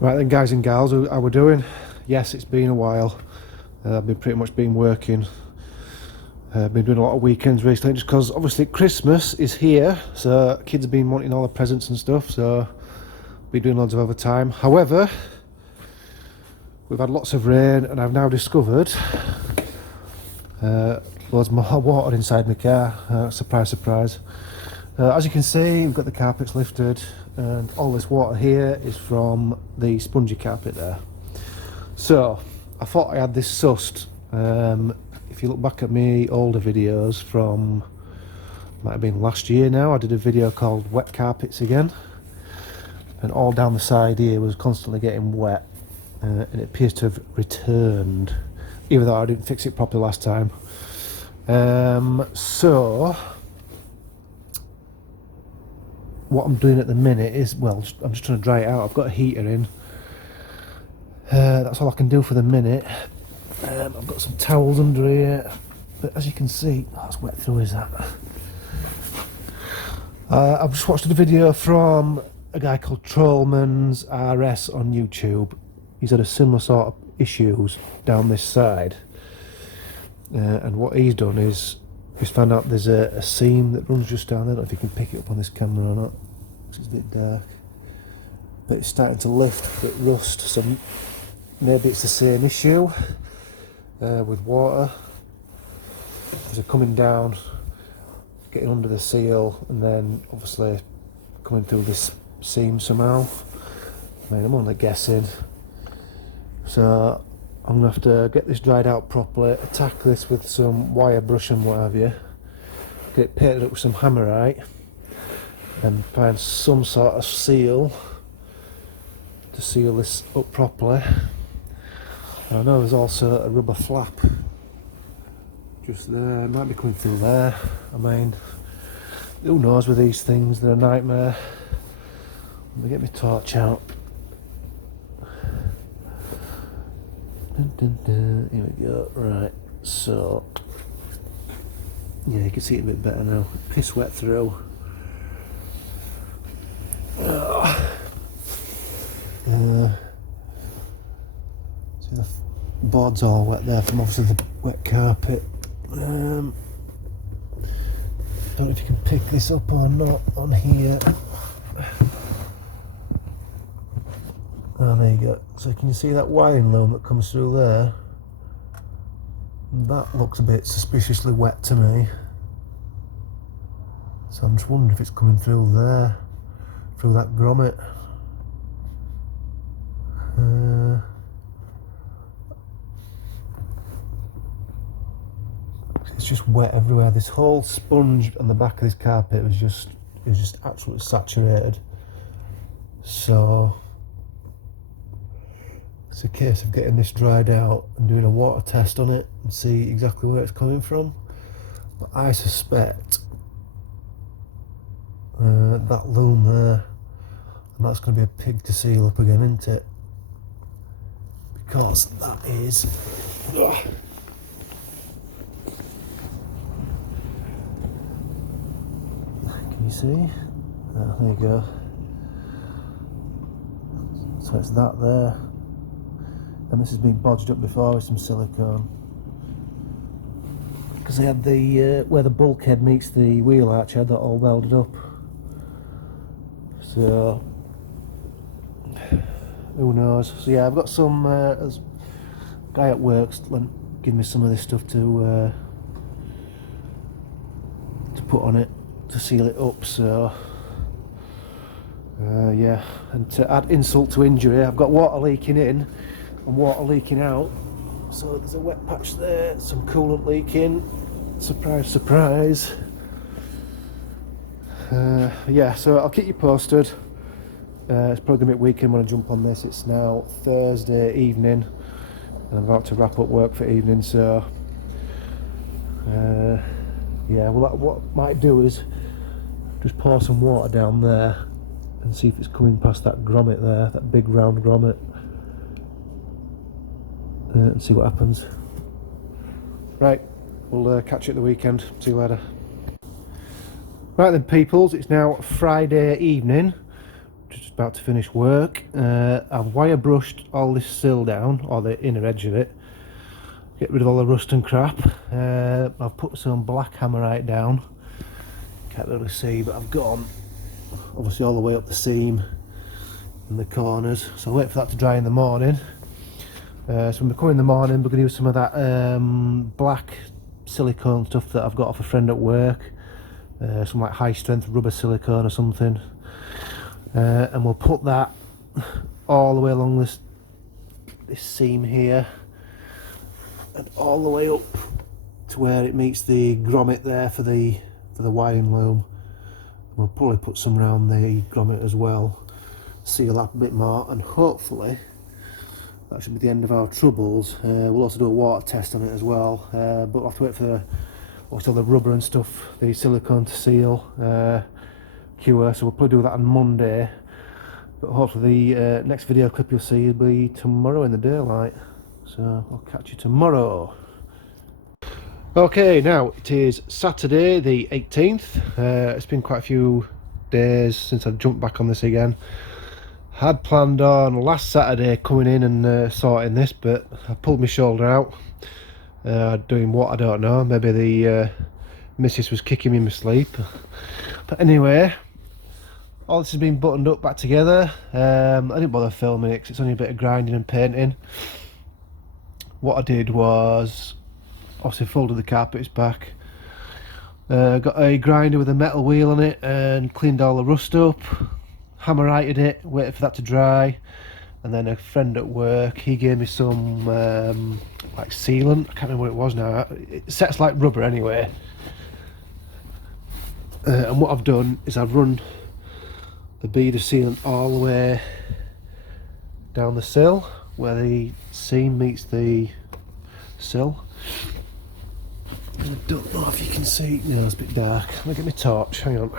Right then, guys and gals, how we doing? Yes, it's been a while. I've been pretty much been working. Been doing a lot of weekends recently, just because obviously Christmas is here, so kids have been wanting all the presents and stuff, so been doing loads of overtime. However, we've had lots of rain, and I've now discovered loads more water inside my car. Surprise, surprise. As you can see, we've got the carpets lifted, and all this water here is from the spongy carpet there. So I thought I had this sussed. If you look back at me older videos from, might have been last year now, I did a video called Wet Carpets Again, and all down the side here was constantly getting wet, and it appears to have returned, even though I didn't fix it properly last time. So what I'm doing at the minute is, well, I'm just trying to dry it out. I've got a heater in. That's all I can do for the minute. I've got some towels under here, but as you can see, that's wet through, is that? I've just watched a video from a guy called Trollman's RS on YouTube. He's had a similar sort of issues down this side, and what he's done is he's found out there's a seam that runs just down there. I don't know if you can pick it up on this camera or not, it's a bit dark, but it's starting to lift, a bit rust, so maybe it's the same issue with water. So coming down, getting under the seal, and then obviously coming through this seam somehow. I mean, I'm only guessing. So I'm gonna have to get this dried out properly, attack this with some wire brush and what have you, get it painted up with some hammerite, and find some sort of seal to seal this up properly. I know there's also a rubber flap just there, it might be coming through there. I mean, who knows with these things, they're a nightmare. Let me get my torch out. Dun, dun, dun. Here we go. Right, so yeah, you can see it a bit better now. Piss wet through. See the board's all wet there from obviously the wet carpet. Don't know if you can pick this up or not on here. Oh, there you go. So can you see that wiring loom that comes through there? That looks a bit suspiciously wet to me. So I'm just wondering if it's coming through there, through that grommet. It's just wet everywhere. This whole sponge on the back of this carpet was just absolutely saturated. So it's a case of getting this dried out and doing a water test on it and see exactly where it's coming from. But I suspect that loom there, and that's going to be a pig to seal up again, isn't it? Because that is, yeah. Can you see? Oh, there you go. So it's that there, and this has been bodged up before with some silicone, because they had the where the bulkhead meets the wheel arch, I had that all welded up. So who knows? So yeah, I've got some guy at work's give me some of this stuff to put on it to seal it up. So yeah, and to add insult to injury, I've got water leaking in and water leaking out. So there's a wet patch there, some coolant leaking. Surprise, surprise. Yeah, so I'll keep you posted. It's probably gonna be a weekend when I jump on this. It's now Thursday evening, and I'm about to wrap up work for evening. So yeah, well, what I might do is just pour some water down there and see if it's coming past that grommet there, that big round grommet, and see what happens. Right, we'll catch you at the weekend. See you later. Right then, peoples, it's now Friday evening. just about to finish work. I've wire brushed all this sill down, or the inner edge of it, get rid of all the rust and crap. I've put some black hammerite down, can't really see, but I've gone obviously all the way up the seam and the corners, so I'll wait for that to dry in the morning. So when we come in the morning, we're going to use some of that black silicone stuff that I've got off a friend at work, some like high strength rubber silicone or something, and we'll put that all the way along this seam here and all the way up to where it meets the grommet there for the wiring loom. And we'll probably put some around the grommet as well, seal up a bit more, and hopefully that should be the end of our troubles. We'll also do a water test on it as well, but we'll have to wait for all the rubber and stuff, the silicone to seal, cure, so we'll probably do that on Monday. But hopefully the next video clip you'll see will be tomorrow in the daylight, so I'll catch you tomorrow. Okay, now it is Saturday the 18th. It's been quite a few days since I've jumped back on this again. Had planned on last Saturday coming in and sorting this, but I pulled my shoulder out, doing what I don't know. Maybe the missus was kicking me in my sleep. But anyway, all this has been buttoned up back together. I didn't bother filming it because it's only a bit of grinding and painting. What I did was obviously folded the carpets back, got a grinder with a metal wheel on it and cleaned all the rust up, hammerited it, waited for that to dry, and then a friend at work, he gave me some like sealant. I can't remember what it was now. It sets like rubber anyway, and what I've done is I've run the bead of sealant all the way down the sill where the seam meets the sill. I don't know if you can see, no, it's a bit dark. Let me get my torch, hang on.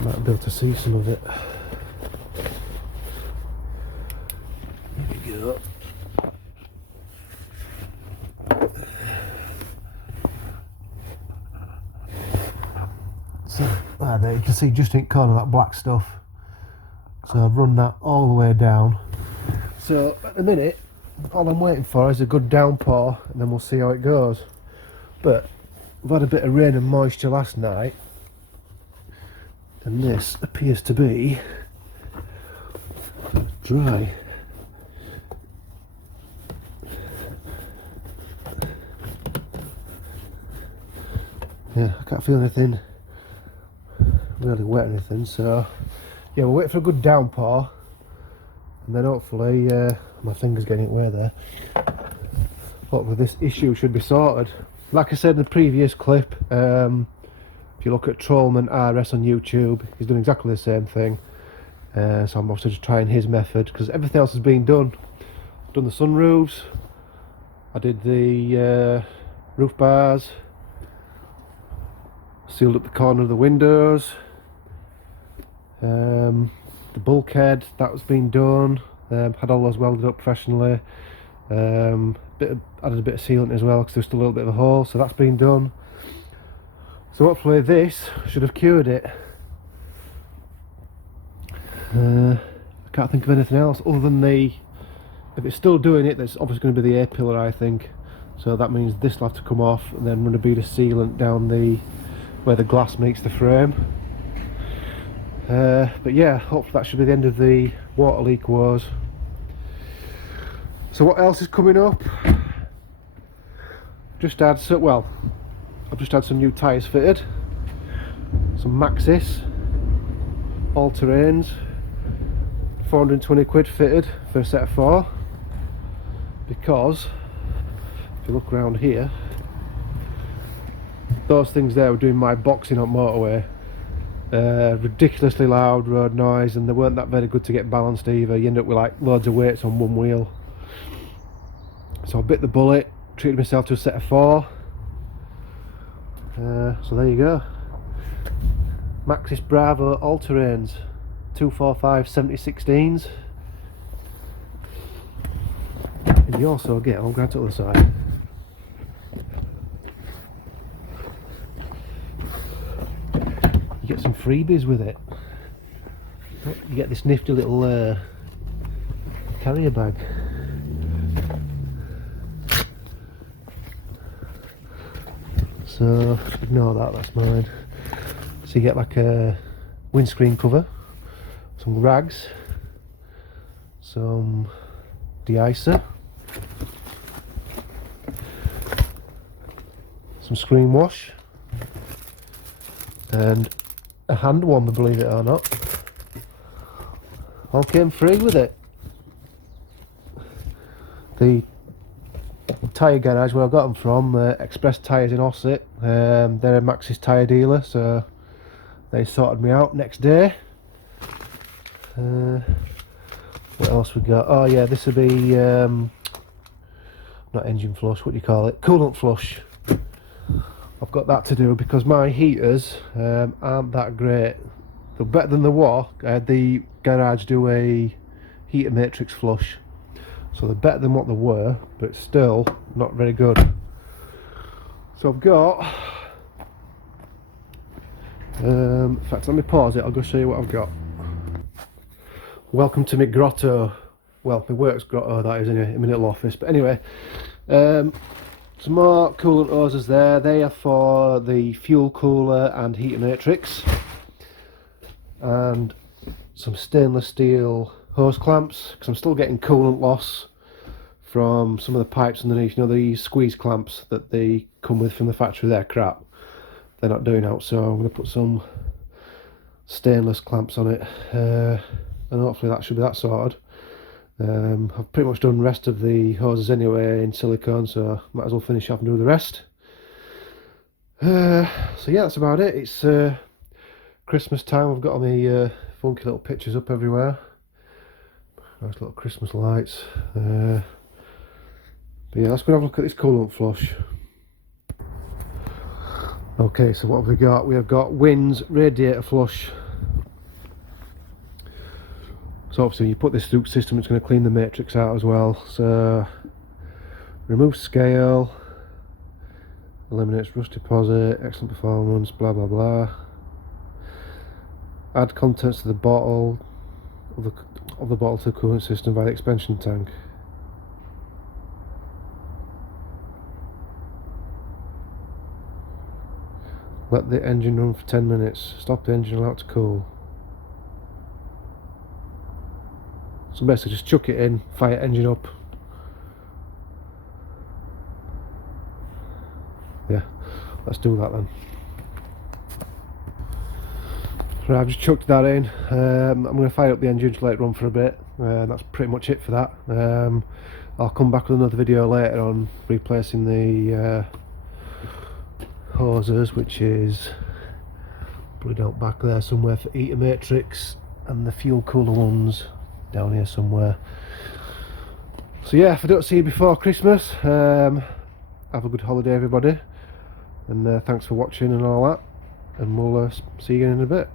Might be able to see some of it. There we go. So, there you can see just in the corner that black stuff. So I've run that all the way down. So at the minute, all I'm waiting for is a good downpour, and then we'll see how it goes. But we've had a bit of rain and moisture last night, and this appears to be dry. Yeah, I can't feel anything really wet or anything, so yeah, we'll wait for a good downpour, and then hopefully my finger's getting it way there. Hopefully this issue should be sorted. Like I said in the previous clip, if you look at Trollman RS on YouTube, he's done exactly the same thing. So I'm obviously just trying his method, because everything else has been done. I've done the sunroofs, I did the roof bars, sealed up the corner of the windows, the bulkhead, that was been done. Had all those welded up professionally. Added a bit of sealant as well because there's still a little bit of a hole, so that's been done. So hopefully this should have cured it. I can't think of anything else other than if it's still doing it, there's obviously going to be the A-pillar, I think. So that means this will have to come off and then run a bead of sealant down where the glass meets the frame. But yeah, hopefully that should be the end of the water leak woes. So what else is coming up? I've just had some new tyres fitted, some Maxxis all-terrains, 420 quid fitted for a set of 4, because if you look around here, those things there were doing my boxing on motorway. Ridiculously loud road noise, and they weren't that very good to get balanced either. You end up with like loads of weights on one wheel. So I bit the bullet, treated myself to a set of 4. So there you go. Maxxis Bravo all-terrains, 245 70/16s. And you also get, I'll grab to the other side. You get some freebies with it. You get this nifty little carrier bag. So ignore that, that's mine. So you get like a windscreen cover, some rags, some de-icer, some screen wash, and a hand warmer, believe it or not. All came free with it. The tyre garage where I got them from, Express Tyres in Ossett, they're a Maxxis tyre dealer, so they sorted me out next day. What else we got? Oh yeah, this will be not engine flush, what do you call it? Coolant flush. I've got that to do because my heaters aren't that great. They're better than they were. I had the garage do a heater matrix flush, so they're better than what they were, but still not very good. So I've got in fact, let me pause it, I'll go show you what I've got. Welcome to my grotto. Well, my work's grotto, that is, in my little office. But anyway, some more coolant hoses there. They are for the fuel cooler and heater matrix. And some stainless steel hose clamps, because I'm still getting coolant loss from some of the pipes underneath. You know, the squeeze clamps that they come with from the factory, they're crap. They're not doing out, so I'm going to put some stainless clamps on it. And hopefully that should be that sorted. I've pretty much done the rest of the hoses anyway in silicone, so might as well finish off and do the rest. So yeah, that's about it. It's Christmas time. I've got all my funky little pictures up everywhere. Nice little Christmas lights. But yeah, let's go have a look at this coolant flush. Okay, so what have we got? We have got Win's radiator flush. So obviously you put this through system, it's going to clean the matrix out as well. So remove scale, eliminates rust deposit, excellent performance, blah blah blah. Add contents to the bottle of the bottle to the coolant system by the expansion tank. Let the engine run for 10 minutes. Stop the engine, allow it to cool. So basically just chuck it in, fire engine up. Yeah, let's do that then. Right, I've just chucked that in. I'm going to fire up the engine to let it run for a bit. That's pretty much it for that. I'll come back with another video later on replacing the hoses, which is probably out back there somewhere for heater matrix, and the fuel cooler ones down here somewhere. So yeah, if I don't see you before Christmas, have a good holiday everybody, and thanks for watching and all that, and we'll see you again in a bit.